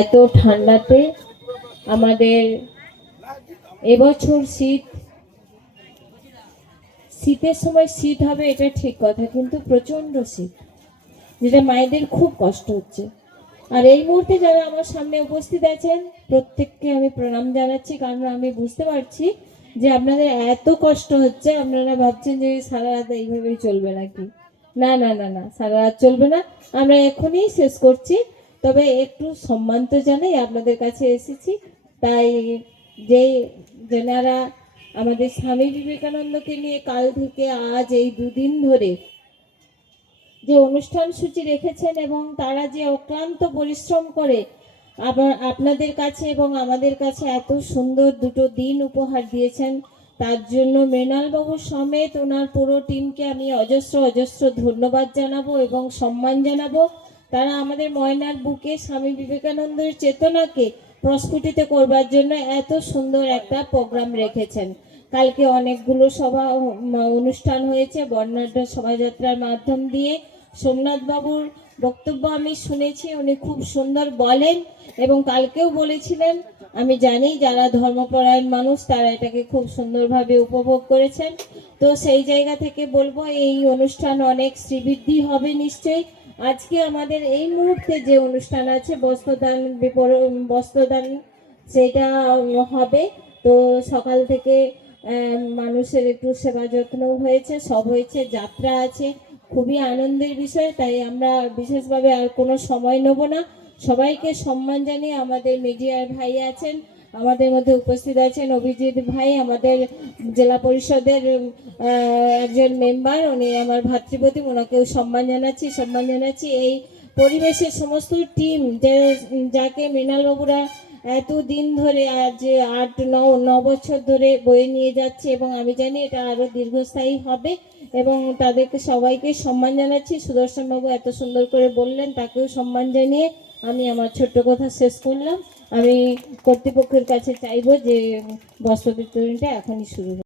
এত ঠান্ডাতে আমাদের এবছর শীত, শীতের সময় শীত হবে, এটা ঠিক কথা, কিন্তু প্রচণ্ড শীত, যেটা মায়েদের খুব কষ্ট হচ্ছে। আর এই মুহূর্তে যারা আমার সামনে উপস্থিত আছেন, প্রত্যেককে আমি প্রণাম জানাচ্ছি, কারণ আমি বুঝতে পারছি যে আপনাদের এত কষ্ট হচ্ছে, আপনারা ভাবছেন যে সারা রাত এইভাবেই চলবে নাকি? না না না না, সারা রাত চলবে না। আমরা এখনই শেষ করছি। তবে একটু সম্মান তো জানাই আপনাদের কাছে এসেছি। তাই যে যেনারা আমাদের স্বামী বিবেকানন্দকে নিয়ে কাল থেকে আজ এই দুদিন ধরে যে অনুষ্ঠান সূচি রেখেছেন এবং তারা যে অক্লান্ত পরিশ্রম করে আবার আপনাদের কাছে এবং আমাদের কাছে এত সুন্দর দুটো দিন উপহার দিয়েছেন, তার জন্য মৃণালবাবু সমেত ওনার পুরো টিমকে আমি অজস্র অজস্র ধন্যবাদ জানাব এবং সম্মান জানাব। তারা আমাদের ময়নার বুকে স্বামী বিবেকানন্দের চেতনাকে প্রস্ফুটিত করবার জন্য এত সুন্দর একটা প্রোগ্রাম রেখেছেন। কালকে অনেকগুলো সভা অনুষ্ঠান হয়েছে, বর্ণাঢ্য শোভাযাত্রার মাধ্যম দিয়ে। সোমনাথ বাবুর বক্তব্য আমি শুনেছি, উনি খুব সুন্দর বলেন এবং কালকেও বলেছিলেন, আমি জানি যারা ধর্মপরায়ণ মানুষ, তারা এটাকে খুব সুন্দরভাবে উপভোগ করেছেন। তো সেই জায়গা থেকে বলব, এই অনুষ্ঠান অনেক শ্রীবৃদ্ধি হবে নিশ্চয়ই। আজকে আমাদের এই মুহূর্তে যে অনুষ্ঠান আছে, বস্ত্রদান বস্ত্রদান, সেটা হবে। তো সকাল থেকে মানুষের একটু সেবা যত্ন হয়েছে, সব হয়েছে, যাত্রা আছে। খুবই আনন্দের বিষয়, তাই আমরা বিশেষভাবে আর কোনো সময় নেব না। সবাইকে সম্মান জানিয়ে আমাদের মিডিয়ার ভাই আছেন আমাদের মধ্যে উপস্থিত আছেন অভিজিৎ ভাই, আমাদের জেলা পরিষদের একজন মেম্বার উনি আমার ভাতৃপ্রতিম, ওনাকেও সম্মান জানাচ্ছি সম্মান জানাচ্ছি। এই পরিবেশের সমস্ত টিম যে, যাকে মৃণালবাবুরা এত দিন ধরে আজ আট ন ন বছর ধরে বয়ে নিয়ে যাচ্ছে এবং আমি জানি এটা আরও দীর্ঘস্থায়ী হবে এবং তাদেরকে সবাইকে সম্মান জানাচ্ছি। সুদর্শনবাবু এত সুন্দর করে বললেন, তাকেও সম্মান জানিয়ে আমি আমার ছোট্ট কথা শেষ করলাম। আমি কর্তৃপক্ষের কাছে চাইব যে বস্ত্র বিতরণটা এখনই শুরু